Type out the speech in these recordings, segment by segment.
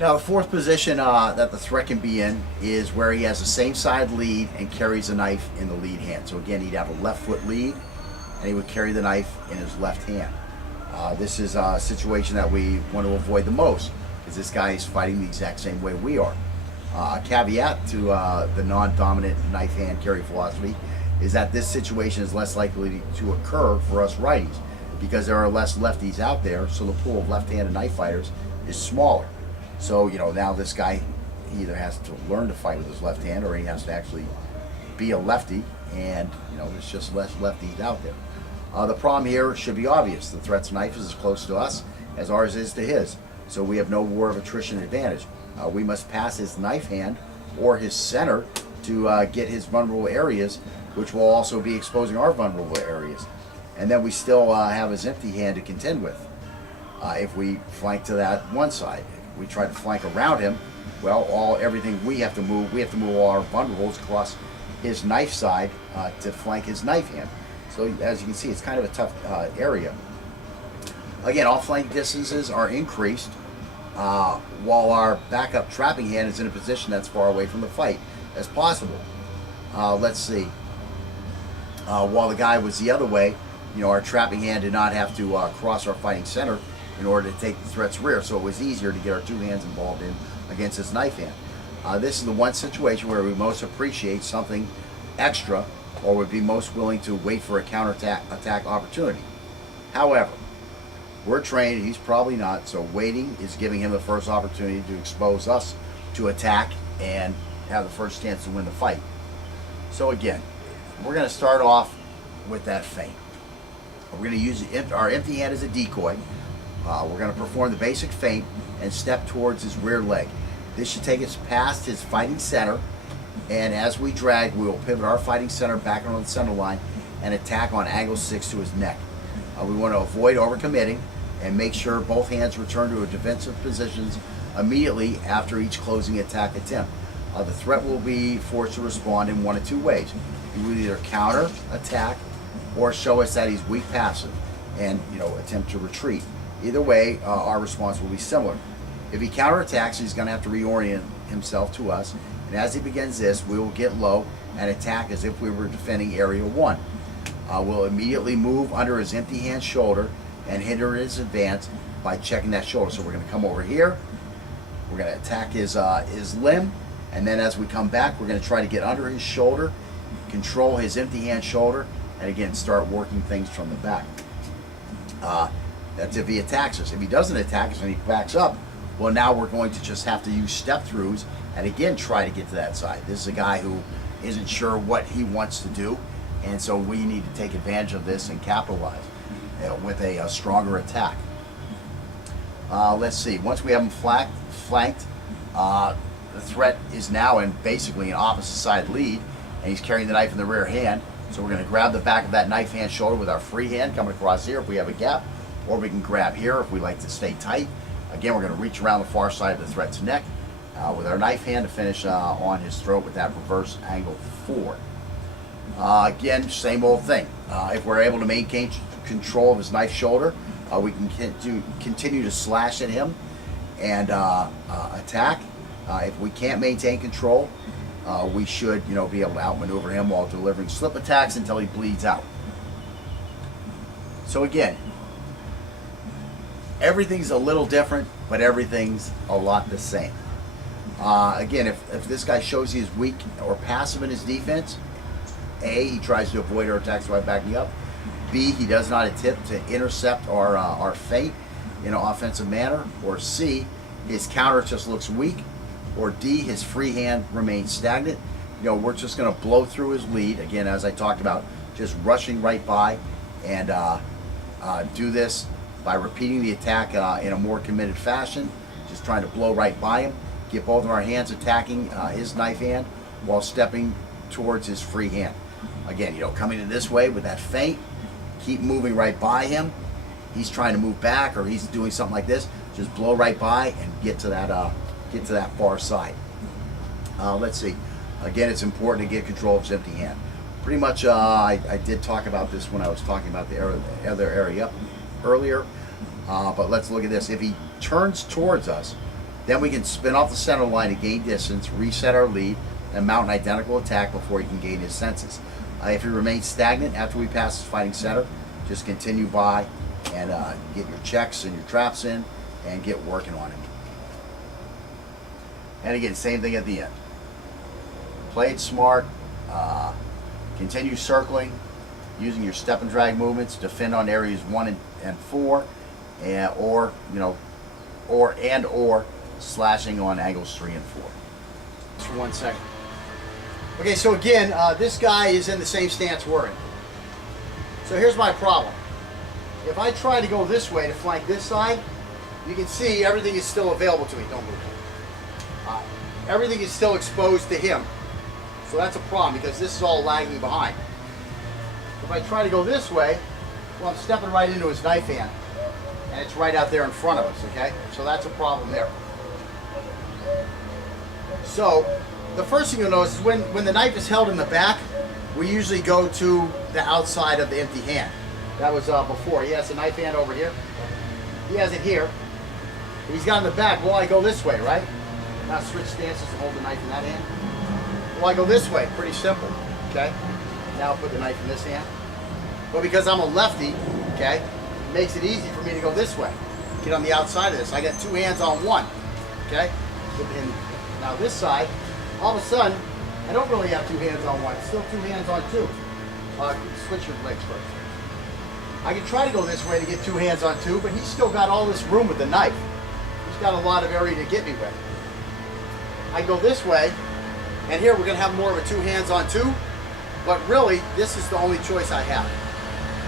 Now, the fourth position that the threat can be in is where he has the same side lead and carries a knife in the lead hand. So again, he'd have a left foot lead, and he would carry the knife in his left hand. This is a situation that we want to avoid the most, because this guy is fighting the exact same way we are. A caveat to the non-dominant knife hand carry philosophy is that this situation is less likely to occur for us righties, because there are less lefties out there, so the pool of left-handed knife fighters is smaller. So, now this guy either has to learn to fight with his left hand, or he has to actually be a lefty, and, there's just less lefties out there. The problem here should be obvious. The threat's knife is as close to us as ours is to his, so we have no war of attrition advantage. We must pass his knife hand or his center to get his vulnerable areas, which will also be exposing our vulnerable areas. And then we still have his empty hand to contend with. If we flank to that one side, we try to flank around him, well, everything we have to move all our vulnerables across his knife side to flank his knife hand. So as you can see, it's kind of a tough area. Again, all flank distances are increased while our backup trapping hand is in a position that's far away from the fight as possible. Let's see. While the guy was the other way, our trapping hand did not have to cross our fighting center in order to take the threat's rear, so it was easier to get our two hands involved in against his knife hand. This is the one situation where we most appreciate something extra, or would be most willing to wait for a counterattack opportunity. However, we're trained, he's probably not, so waiting is giving him the first opportunity to expose us to attack and have the first chance to win the fight. So again, we're going to start off with that feint. We're going to use our empty hand as a decoy. We're going to perform the basic feint and step towards his rear leg. This should take us past his fighting center, and as we drag, we will pivot our fighting center back on the center line and attack on angle 6 to his neck. We want to avoid overcommitting and make sure both hands return to defensive positions immediately after each closing attack attempt. The threat will be forced to respond in one of two ways. He will either counter attack or show us that he's weak passive and attempt to retreat. Either way, our response will be similar. If he counterattacks, he's going to have to reorient himself to us, and as he begins this, we will get low and attack as if we were defending Area 1. We'll immediately move under his empty hand shoulder and hinder his advance by checking that shoulder. So we're going to come over here, we're going to attack his limb, and then as we come back, we're going to try to get under his shoulder, control his empty hand shoulder, and again start working things from the back. That's if he attacks us. If he doesn't attack us and he backs up, well, now we're going to just have to use step throughs and again try to get to that side. This is a guy who isn't sure what he wants to do, and so we need to take advantage of this and capitalize with a stronger attack. Let's see. Once we have him flanked, the threat is now in basically an opposite side lead, and he's carrying the knife in the rear hand. So we're going to grab the back of that knife hand shoulder with our free hand coming across here if we have a gap, or we can grab here if we like to stay tight. Again, we're going to reach around the far side of the threat's neck with our knife hand to finish on his throat with that reverse angle 4. Again, same old thing. If we're able to maintain control of his knife shoulder, we can continue to slash at him and attack. If we can't maintain control, we should be able to outmaneuver him while delivering slip attacks until he bleeds out. So again, everything's a little different, but everything's a lot the same. Again, if this guy shows he is weak or passive in his defense, A, he tries to avoid our attacks by backing up. B, he does not attempt to intercept our feint in an offensive manner. Or C, his counter just looks weak. Or D, his free hand remains stagnant. We're just going to blow through his lead. Again, as I talked about, just rushing right by, and do this by repeating the attack in a more committed fashion, just trying to blow right by him, get both of our hands attacking his knife hand while stepping towards his free hand. Again, coming in this way with that feint, keep moving right by him. He's trying to move back, or he's doing something like this, just blow right by and get to that far side. Let's see. Again, it's important to get control of his empty hand. Pretty much, I did talk about this when I was talking about the other area earlier, but let's look at this. If he turns towards us, Then we can spin off the center line to gain distance, reset our lead, and mount an identical attack before he can gain his senses. If he remains stagnant after we pass his fighting center, just continue by and get your checks and your traps in and get working on him. And again, same thing at the end. Play it smart, continue circling, using your step and drag movements, defend on areas 1 and 4, or slashing on angles 3 and 4. Just for 1 second. Okay, so again, this guy is in the same stance we're in. So here's my problem. If I try to go this way to flank this side, you can see everything is still available to me. Don't move. Everything is still exposed to him. So that's a problem because this is all lagging behind. If I try to go this way, well, I'm stepping right into his knife hand. And it's right out there in front of us, okay? So that's a problem there. So the first thing you'll notice is when the knife is held in the back, we usually go to the outside of the empty hand. That was before. He has a knife hand over here. He has it here. He's got in the back. Well, I go this way, right? Now switch stances to hold the knife in that hand. Well, I go this way. Pretty simple, okay? Now I'll put the knife in this hand. But because I'm a lefty, okay, it makes it easy for me to go this way. Get on the outside of this. I got 2 hands on 1, okay? And now this side, all of a sudden, I don't really have 2 hands on 1. It's still 2 hands on 2. Switch your legs first. I can try to go this way to get 2 hands on 2, but he's still got all this room with the knife. He's got a lot of area to get me with. I go this way, and here we're going to have more of a 2 hands on 2, but really, this is the only choice I have.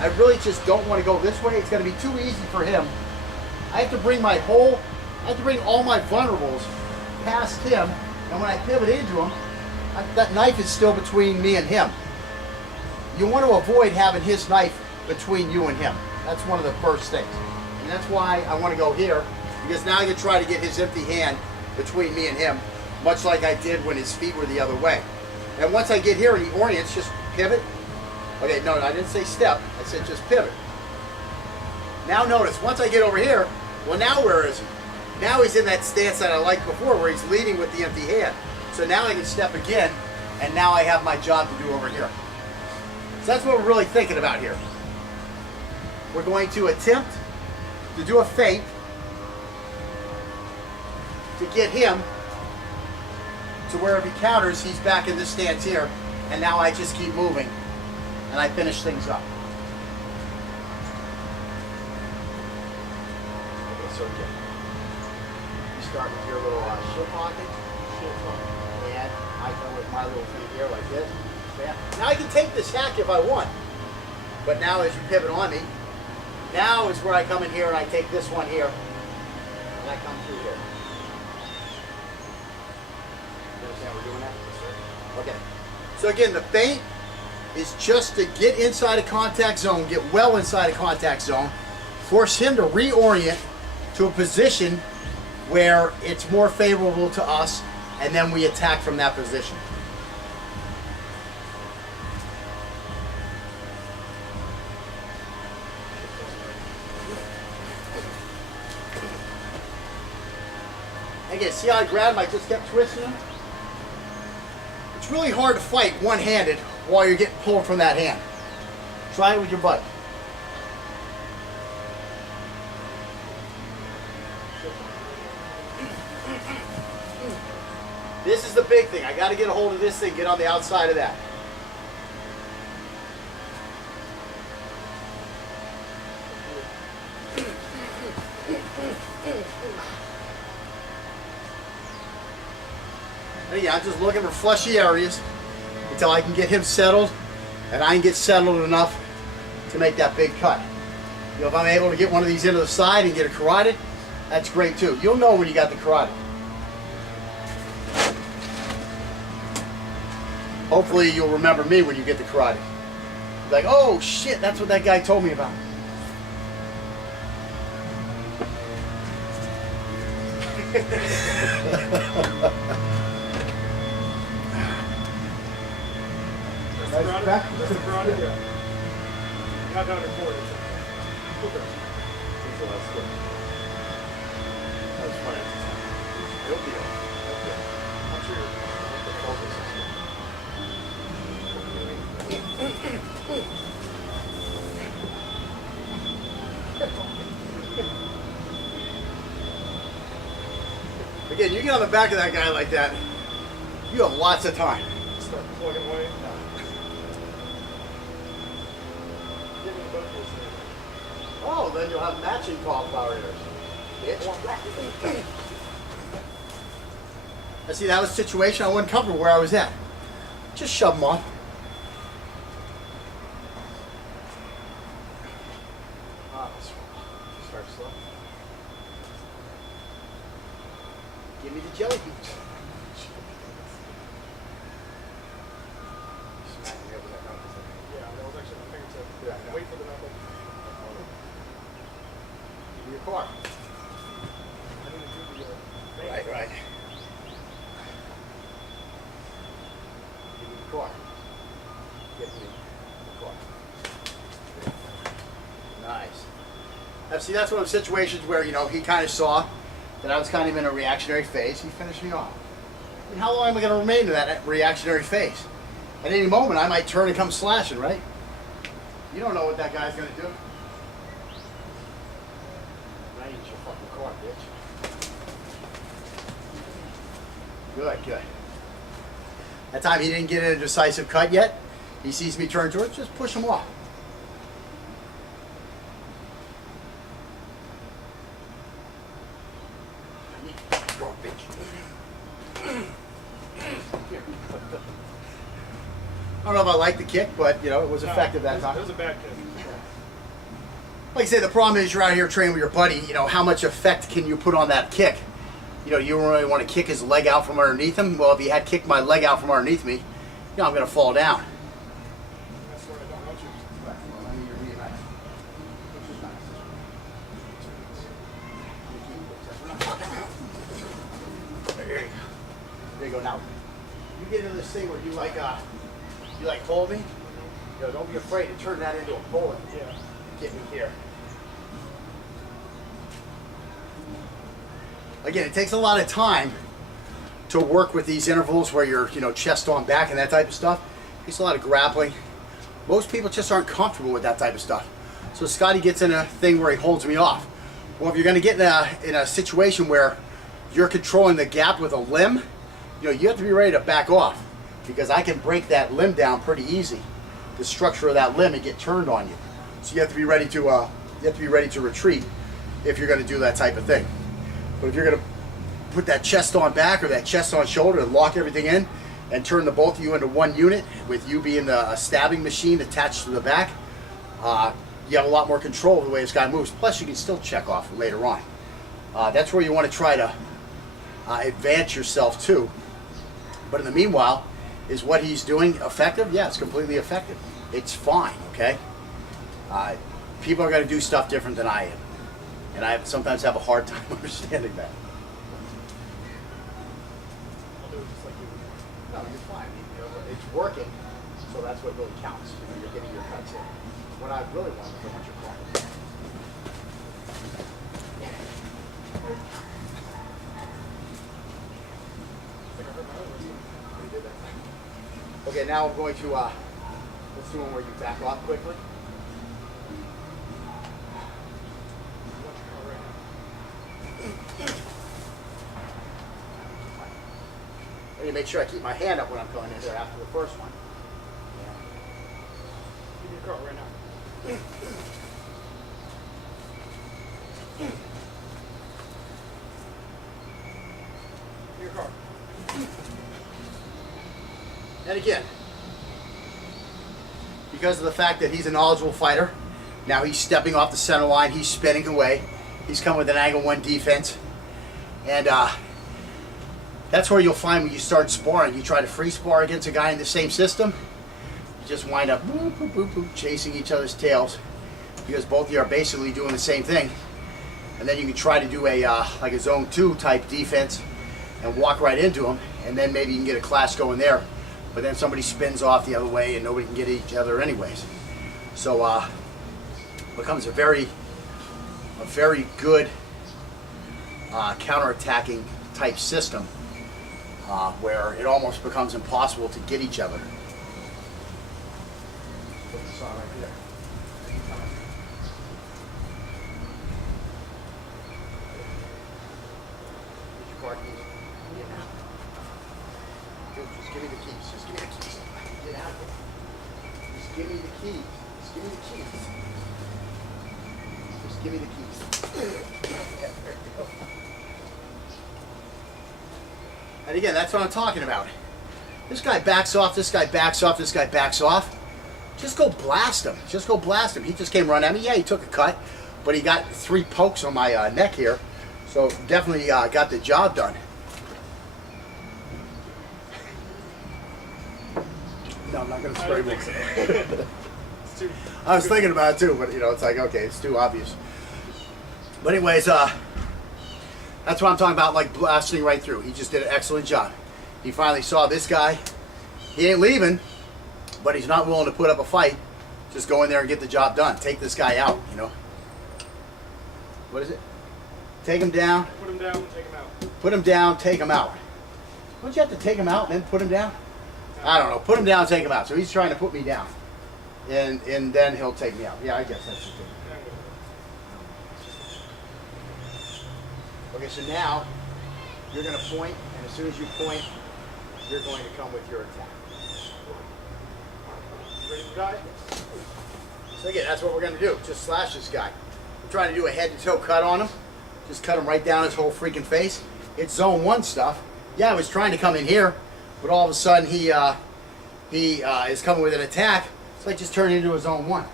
I really just don't want to go this way. It's going to be too easy for him. I have to bring all my vulnerables past him, and when I pivot into him, that knife is still between me and him. You want to avoid having his knife between you and him. That's one of the first things. And that's why I want to go here, because now I can try to get his empty hand between me and him, much like I did when his feet were the other way. And once I get here and he orients, just pivot. Okay, no, I didn't say step. I said just pivot. Now notice, once I get over here, well, now where is he? Now he's in that stance that I liked before, where he's leading with the empty hand. So now I can step again, and now I have my job to do over here. So that's what we're really thinking about here. We're going to attempt to do a feint to get him to where if he counters, he's back in this stance here, and now I just keep moving, and I finish things up. Okay, so again, you start with your little ship pocket, and I go with my little thing here like this. Now I can take this hack if I want, but now as you pivot on me, now is where I come in here and I take this one here, and I come through here. You understand we're doing that? Yes, sir. Okay. So again, the feint is just to get inside a contact zone, get well inside a contact zone, force him to reorient to a position where it's more favorable to us, and then we attack from that position. Again, see how I grabbed him? I just kept twisting him. It's really hard to fight one-handed while you're getting pulled from that hand. Try it with your butt. This is the big thing. I got to get a hold of this thing, get on the outside of that. And yeah, I'm just looking for fleshy areas until I can get him settled, and I can get settled enough to make that big cut. You know, if I'm able to get one of these into the side and get a carotid, that's great too. You'll know when you got the carotid. Hopefully you'll remember me when you get the carotid. Like, oh shit, that's what that guy told me about. That's the carotid, yeah. Not down to 40. Okay. So that's good. That's fine. Again, you get on the back of that guy like that, you have lots of time. Start plugging away. Give me the butt force there. Oh, then you'll have matching cauliflower ears. Bitch. I see, that was a situation I wasn't comfortable where I was at. Just shove them on. Start slow. Give me the jelly beans. Smack me over that knuckle. Yeah, that was actually my fingertip. Yeah, yeah. Wait for the knuckle. Give me your car. I didn't do the Right, right. Give me the car. Give me the car. Nice. Now, see, that's one of the situations where, you know, he kind of saw that I was kind of in a reactionary phase. He finished me off. And how long am I going to remain in that reactionary phase? At any moment, I might turn and come slashing, right? You don't know what that guy's going to do. Now you your fucking car, bitch. Good, good. That time he didn't get in a decisive cut yet. He sees me turn towards, just push him off. Go on, bitch. I don't know if I like the kick, but you know, it was effective that time. It was a bad kick. Like I say, the problem is you're out here training with your buddy, you know, how much effect can you put on that kick? You know, you don't really want to kick his leg out from underneath him. Well, if he had kicked my leg out from underneath me, you know, I'm going to fall down. That's where I don't want you. There you go. Now, you get into this thing where you like hold me. You know, don't be afraid to turn that into a bullet. Yeah. Get me here. Again, it takes a lot of time to work with these intervals where you're, you know, chest on back and that type of stuff. It takes a lot of grappling. Most people just aren't comfortable with that type of stuff. So Scotty gets in a thing where he holds me off. Well, if you're going to get in a situation where you're controlling the gap with a limb, you know, you have to be ready to back off, because I can break that limb down pretty easy, the structure of that limb, and get turned on you. So you have to be ready to retreat if you're going to do that type of thing. But if you're going to put that chest on back or that chest on shoulder and lock everything in and turn the both of you into one unit, with you being a stabbing machine attached to the back, you have a lot more control of the way this guy moves. Plus, you can still check off later on. That's where you want to try to advance yourself too. But in the meanwhile, is what he's doing effective? Yeah, it's completely effective. It's fine, okay? People are going to do stuff different than I am. And I sometimes have a hard time understanding that. I'll do it just like you. No, you're fine. You know, it's working, so that's what really counts. You know, you're getting your cuts in. What I really want is I want your car. Okay, now I'm going to let's do one where you back off quickly. I need to make sure I keep my hand up when I'm going in there after the first one. Give me a car right now. Give me your car. And again, because of the fact that he's a knowledgeable fighter, now he's stepping off the center line, he's spinning away, he's coming with an angle one defense, and that's where you'll find when you start sparring, you try to free spar against a guy in the same system, you just wind up boop, boop, boop, boop, chasing each other's tails, because both of you are basically doing the same thing. And then you can try to do a like a zone 2 type defense and walk right into him, and then maybe you can get a clash going there. But then somebody spins off the other way and nobody can get each other anyways. So it becomes a very good counterattacking type system where it almost becomes impossible to get each other. Put this on right there. Get your car keys. Get out. Dude, just give me the keys. Just give me the keys. Get out of here. Just give me the keys. Just give me the keys. Just give me the keys. Yeah, there you go. And again, that's what I'm talking about. This guy backs off, this guy backs off, this guy backs off. Just go blast him. Just go blast him. He just came running at me. Yeah, he took a cut, but he got 3 pokes on my neck here. So definitely got the job done. No, I'm not going to spray mix it. I was thinking about it too, but you know, it's like, okay, it's too obvious. But anyways, that's what I'm talking about, like blasting right through. He just did an excellent job. He finally saw this guy. He ain't leaving, but he's not willing to put up a fight. Just go in there and get the job done. Take this guy out, you know. What is it? Take him down. Put him down and take him out. Put him down, take him out. Don't you have to take him out and then put him down? I don't know. Put him down, take him out. So he's trying to put me down. And then he'll take me out. Yeah, I guess that's the thing. Okay, so now you're going to point, and as soon as you point, you're going to come with your attack. Ready to die? So again, that's what we're going to do. Just slash this guy. I'm trying to do a head-to-toe cut on him. Just cut him right down his whole freaking face. It's zone 1 stuff. Yeah, I was trying to come in here, but all of a sudden he is coming with an attack. So I just turned it into a zone 1. I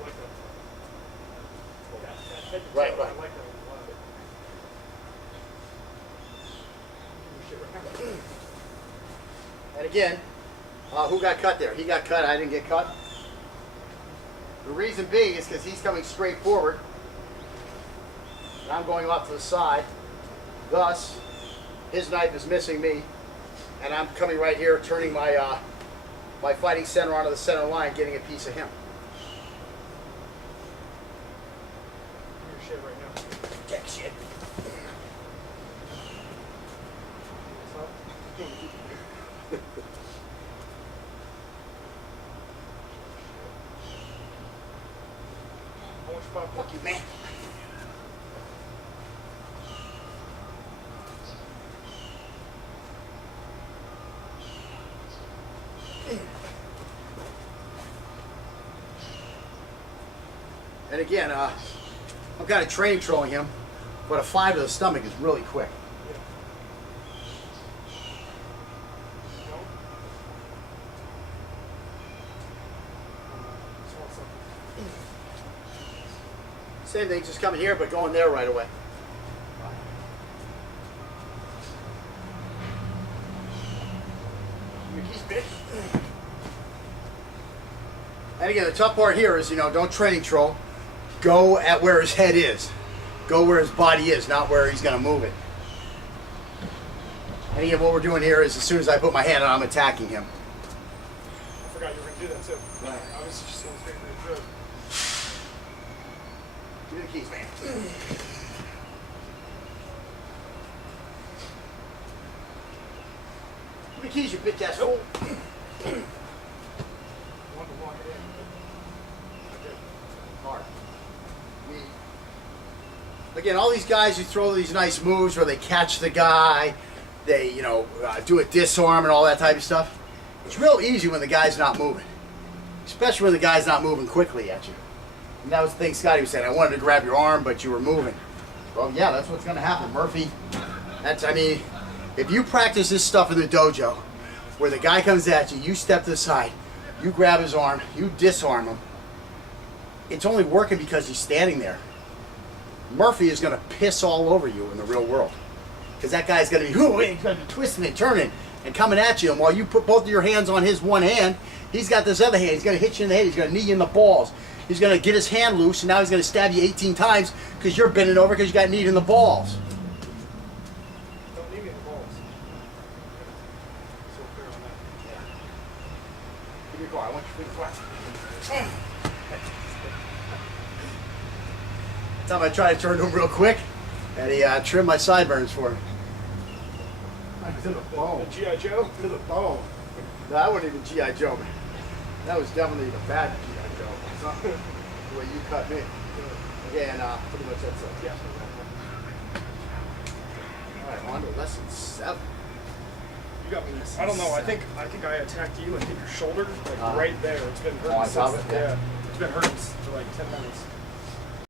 like that. Right. I like that a lot. And again, who got cut there? He got cut, I didn't get cut. The reason being is because he's coming straight forward, and I'm going off to the side. Thus, his knife is missing me, and I'm coming right here, turning my my fighting center onto the center line, getting a piece of him. Your shit right now. Jack shit. How much pop? Fuck you, man. And again, I'm kind of train trolling him, but a 5 to the stomach is really quick. Same thing, just coming here, but going there right away. And again, the tough part here is, you know, don't training troll. Go at where his head is. Go where his body is, not where he's going to move it. And again, what we're doing here is as soon as I put my hand on, I'm attacking him. I forgot you were going to do that too. Right. I was just going straight for the throat. Give me the keys, man. Give me the keys, you bitch ass fool. Want to walk it in. Hard. Again, all these guys who throw these nice moves where they catch the guy, they, you know, do a disarm and all that type of stuff. It's real easy when the guy's not moving, especially when the guy's not moving quickly at you. And that was the thing Scotty was saying. I wanted to grab your arm, but you were moving. Well, yeah, that's what's going to happen, Murphy. That's, I mean, if you practice this stuff in the dojo, where the guy comes at you, you step to the side, you grab his arm, you disarm him, it's only working because he's standing there. Murphy is going to piss all over you in the real world. Because that guy's going to be, he's going to be twisting and turning and coming at you. And while you put both of your hands on his one hand, he's got this other hand. He's going to hit you in the head. He's going to knee you in the balls. He's going to get his hand loose, and now he's going to stab you 18 times because you're bending over because you got kneed in the balls. Don't need me in the balls. So clear on that. Yeah. Give me your car. I want your freaking car. Time I tried to turn to him real quick, and he trimmed my sideburns for me. To the bone. The G.I. Joe? To the bone. No, that wasn't even G.I. Joe, man. That was definitely the bad G.I. Joe. It's not the way you cut me. Again, pretty much that's it. Yeah. All right, on to lesson 7. You got me. I don't know. I think I attacked you and hit your shoulder, like right there. It's been hurting. On top of it? Yeah. It's been hurting for like 10 minutes.